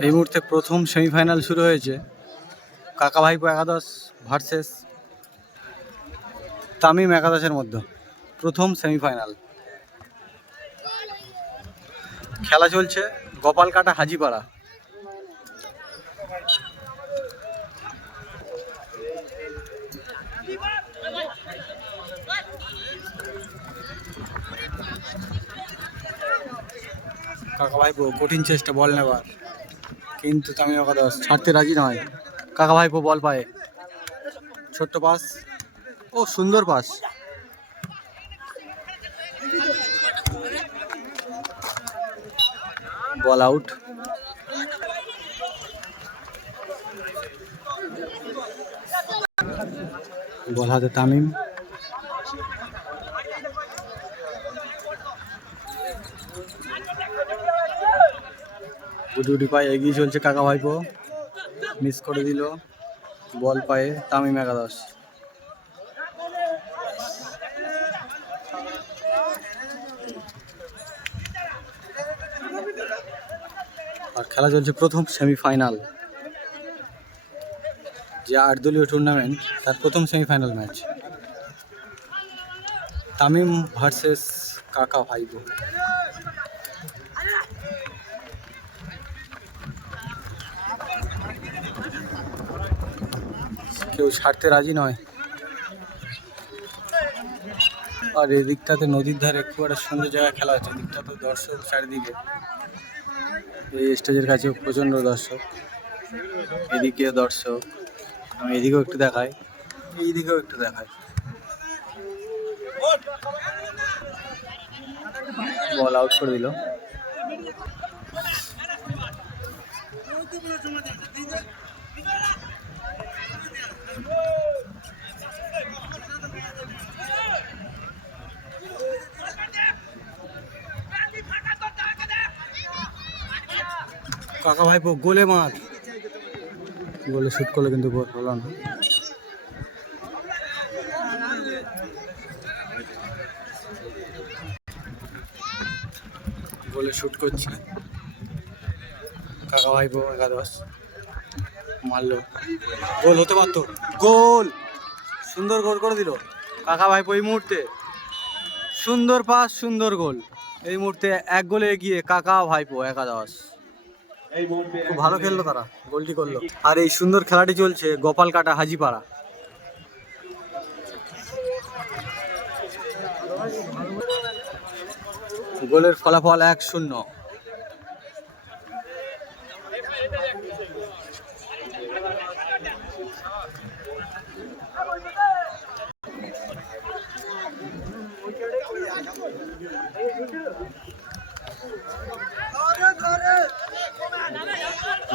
এই মুহূর্তে প্রথম সেমিফাইনাল শুরু হয়েছে। কাকা ভাইপো একাদশ ভার্সেস তামিম একাদশের মধ্যে প্রথম সেমিফাইনাল খেলা চলছে গোপালকাটা হাজিপাড়া। কাকা ভাইপো কঠিন চেষ্টা বল নেবার, কিন্তু তামিম একাদশ ছাড়তে রাজি নয়। কাকা ভাইপো বল পায়, ছোট্ট পাস, ও সুন্দর পাস, বল আউট। বল হাতে তামিম, গুটি পায়ে এগিয়ে চলছে কাকা ভাইপো, মিস করে দিল। বল পায়ে তামিম একাদশ। আর খেলা চলছে প্রথম সেমিফাইনাল, যে 8 দলীয় টুর্নামেন্ট তার প্রথম সেমিফাইনাল ম্যাচ, তামিম ভার্সেস কাকা ভাইপো। কেউ ছাড়তে রাজি নয়। আর এদিকটাতে নদীর ধারে খুব একটা সুন্দর জায়গায় খেলা হচ্ছে। এদিকটা তো দর্শক চারিদিকে, এই স্টেজের কাছে প্রচণ্ড দর্শক, এদিকে দর্শক, আমি এদিকেও একটু দেখাই, এইদিকেও একটু দেখাই। বল আউট করে দিল। কাকা ভাইপো গোলে মার, গোলে শুট করলে কিন্তু গোল হলো না। গোলে শুট করছে কাকা ভাইপো একাদশ, মারলো, গোল হতে পারতো, গোল, সুন্দর গোল করে দিল কাকা ভাইপো। এই মুহূর্তে সুন্দর পাস, সুন্দর গোল। এই মুহূর্তে 1 গোলে এগিয়ে কাকা ভাইপো একাদশ। খুব ভালো খেললো তারা, গোলটি করলো। আর এই সুন্দর খেলাটি চলছে গোপালকাটা হাজিপাড়া। গোলের ফলাফল 1-0।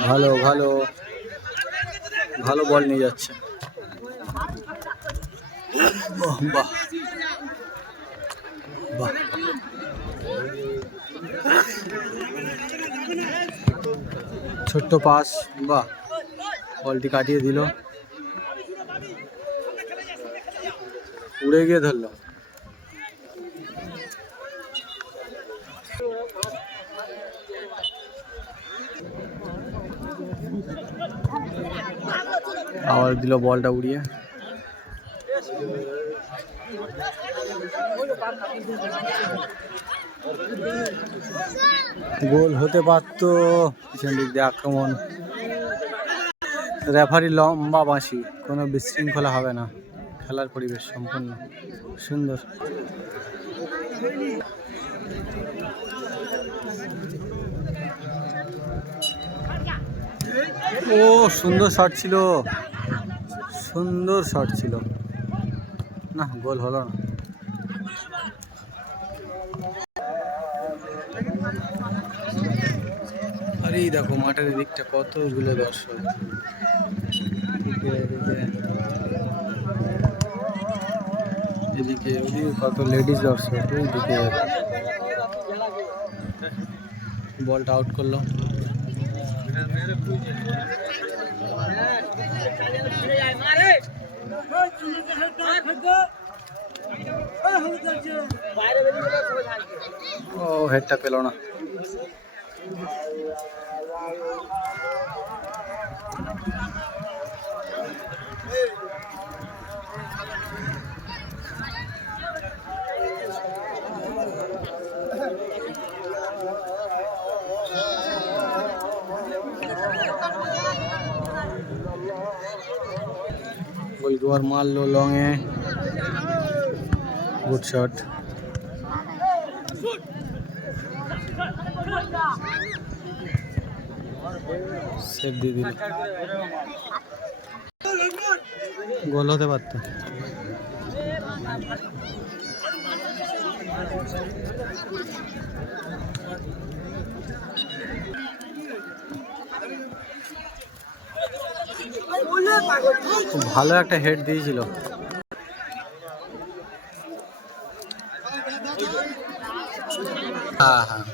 ভালো ভালো ভালো বল নিয়ে যাচ্ছে। বাহ বাহ বাহ, ছোট্ট পাস, বাহ, বলটি কাটিয়ে দিল, উড়ে গিয়ে ধরলো। আবার দিল বলটা উড়িয়ে। গোল হতে পারত। পিছন দিক দিয়ে আক্রমণ, রেফারি লম্বা বাঁশি, কোনো বিশৃঙ্খলা হবে না। খেলার পরিবেশ সম্পূর্ণ সুন্দর। ও সুন্দর শট ছিল, সুন্দর শট ছিল, না গোল হলো না। আরে দেখো মাঠের দিকটা কতগুলো দর্শক, এদিকে ওদিকে কত লেডিস দর্শক। এইদিকে বলটা আউট করলো। ও হেডটা পেল না। गोलकीपर मार लो लॉन्ग है, गुड शॉट। সেভ দিয়ে দিল, গোল হতে পারত। খুব ভালো একটা হেড দিয়েছিল। হ্যাঁ হ্যাঁ,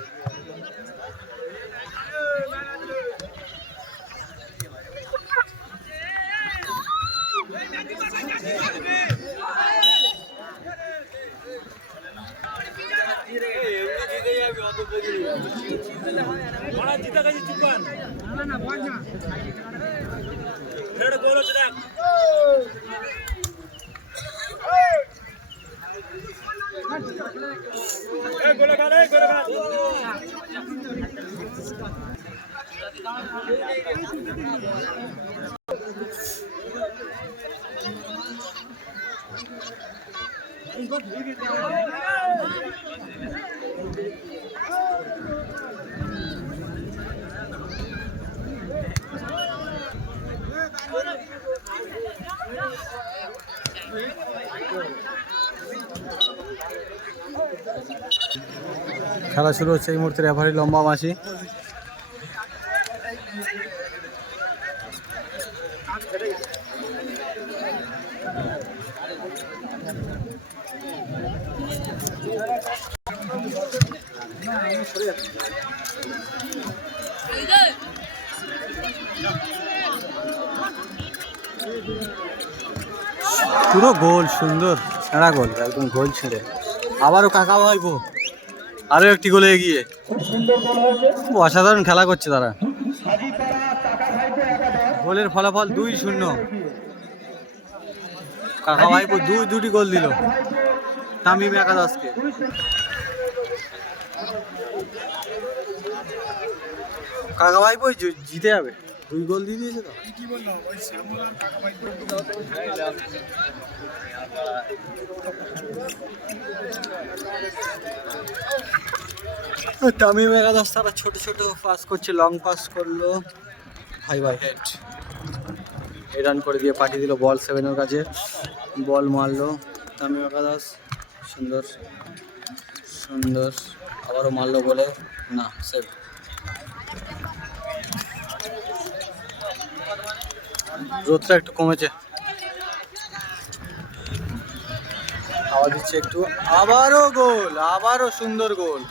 খেলা শুরু হচ্ছে এই মুহূর্তে। রেফারি লম্বা মাসি। পুরো গোল, সুন্দর একটা গোল, একদম গোল ছেড়ে। আবারও কাকা ভাইবো আরো একটি গোলে এগিয়ে। অসাধারণ খেলা করছে তারা। গোলের ফলাফল 2-0। কাকা ভাইপো দুটি গোল দিল তামিম একাদশকে। কাকা ভাইপো জিতে যাবে, 2 গোল দিয়ে দিয়েছে তো। তামিম একাদশ তারা ছোট ছোট পাস করছে, লং পাস করলো, হাই বাই হেড রান করে দিয়ে পাঠিয়ে দিল বল 7-এর কাছে। বল মারলো তামিম একাদশ, সুন্দর সুন্দর, আবারও মারলো বলে না, সেভ। রোদটা একটু কমেছে, হাওয়া দিচ্ছে একটু। আবারও গোল, আবারও সুন্দর গোল।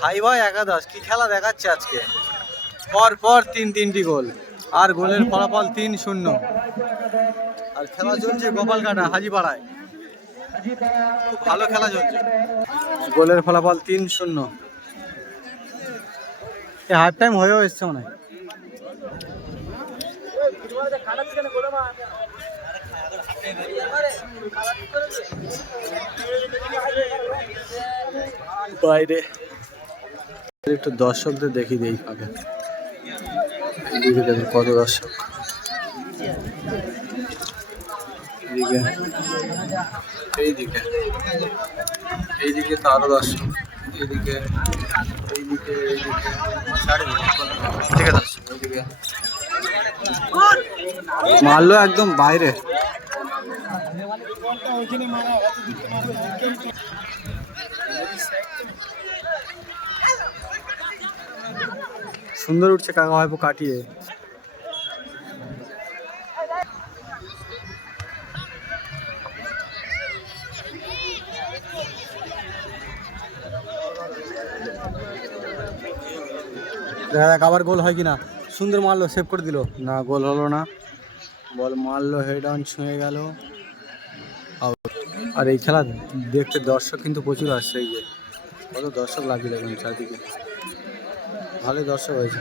ভাই ভাই একাদশ কি খেলা দেখাচ্ছে আজকে, পর পর 3টি গোল। আর গোলের ফলাফল 3-0। আর খেলা চলছে গোপালঘাটা হাজিপাড়ায়, খুব ভালো খেলা চলছে। গোলের ফলাফল 3-0। হাফ টাইম হয়েও এসছে মনে হয়। বাইরে একটু দর্শকদের দেখি দিই ফাঁকে, কত দর্শক। এইদিকে এইদিকে এইদিকে তো আরো দর্শক, এইদিকে এইদিকে এইদিকে চারিদিকে দর্শক। এইদিকে মারলো একদম বাইরে। সুন্দর উঠছে কাকা ভাইপো কাটিয়ে। দেখা যাক আবার গোল হয় কিনা। সুন্দর মারলো, সেভ করে দিল না, গোল হলো না। বল মারলো, হেড অন ছুঁয়ে গেল। আর এই খেলা দেখতে দর্শক কিন্তু প্রচুর আসছে। এই যে কত দর্শক লাগিয়ে দেখুন চারদিকে, ভালোই দর্শক হয়েছে।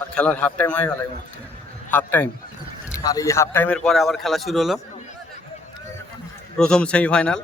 আর খেলার হাফ টাইম হয়ে গেল এই মুহূর্তে, হাফ টাইম। আর এই হাফ টাইমের পরে আবার খেলা শুরু হলো, প্রথম সেমিফাইনাল।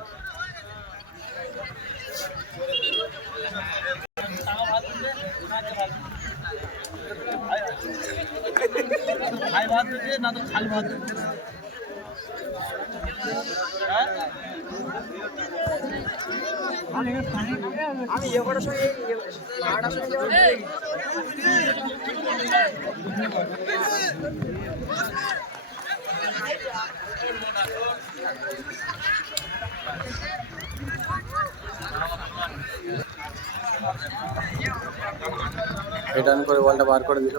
রিটার্ন করে বলটা বার করে দিল।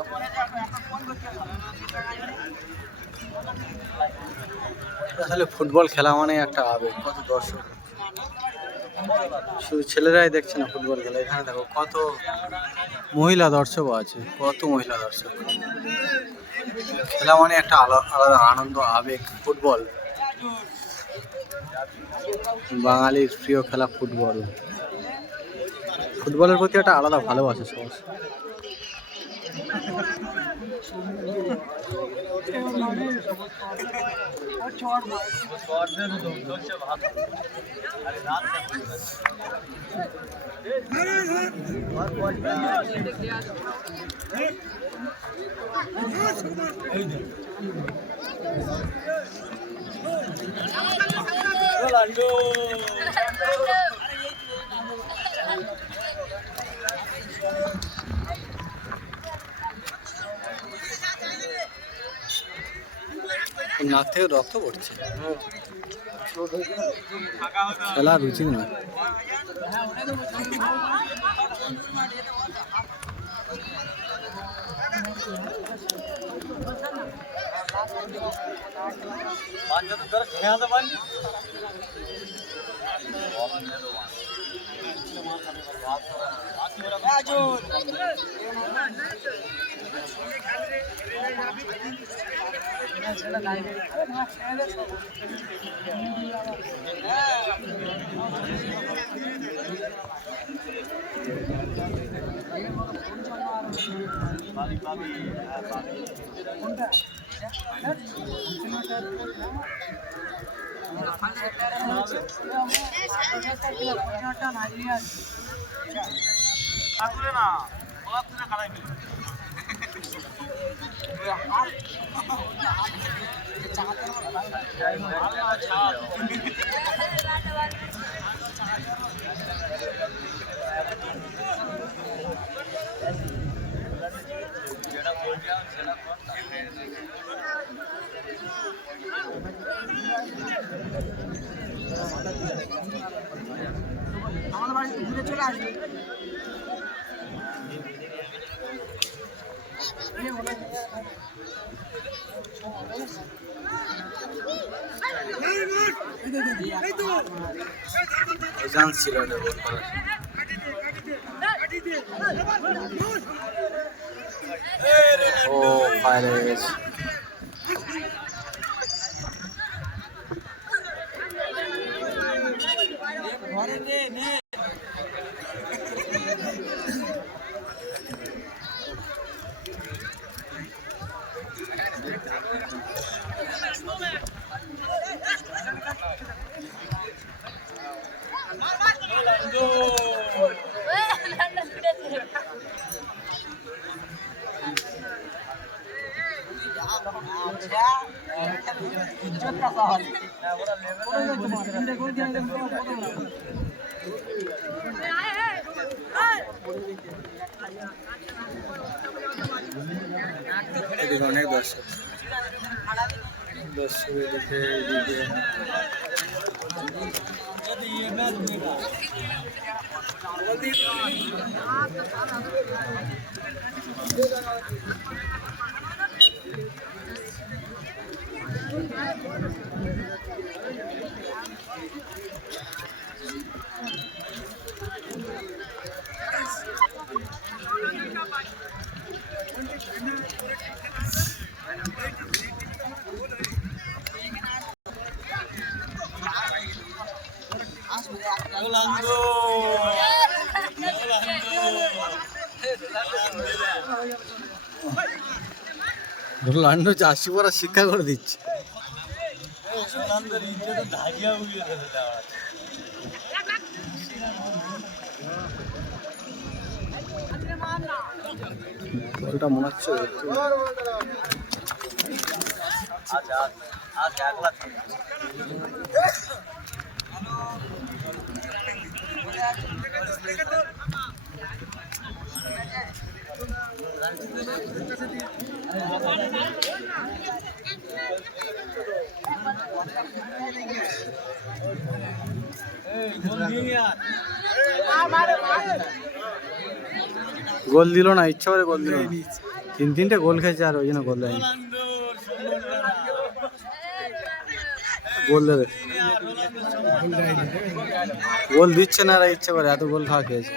আসলে ফুটবল খেলা মানে একটা আবেগ, কত দর্শক, শুধু ছেলেরাই দেখছে না ফুটবল খেলা, এখানে দেখো কত মহিলা দর্শকও আছে, কত মহিলা দর্শক। খেলা মানে একটা আলাদা আনন্দ, আবেগ। ফুটবল বাঙালির প্রিয় খেলা ফুটবল। ফুটবলের প্রতি একটা আলাদা ভালোবাসা সবার। নাক থেকে রক্ত পড়ছে, খেলা রুচি না। আমাদের বাড়ি ঘুরে চলে আসবে। ছিল ও পাইরেটস। इज्जत का सवाल অনেক দর্শক দেখে Rolando. রোনাল্ডো জার্সি পরা শিক্ষা করে দিচ্ছে। ওটা মনে হচ্ছে গোল দিল না, ইচ্ছা করে গোল দিল না। 3-3টে গোল খেয়েছে আর ওই জন্য গোল দেয়নি। গোল দেবে, গোল দিচ্ছে না, আর ইচ্ছে করে এত গোল খাওয়া খেয়েছে।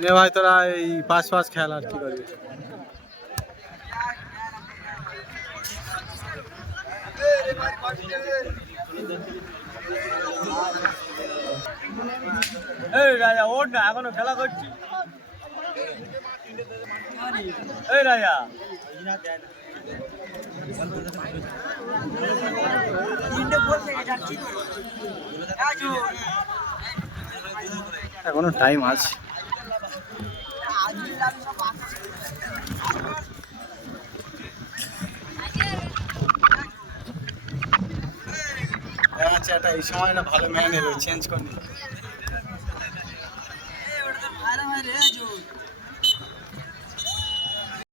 নে ভাই তোরা এই পাঁচ খেল আর কি করবি। এই রাজা ওঠ না, এখনো খেলা করছি। এই রাজা এখনো টাইম আছে। এই সময় না ভালো ম্যান এলো, চেঞ্জ করে নিল।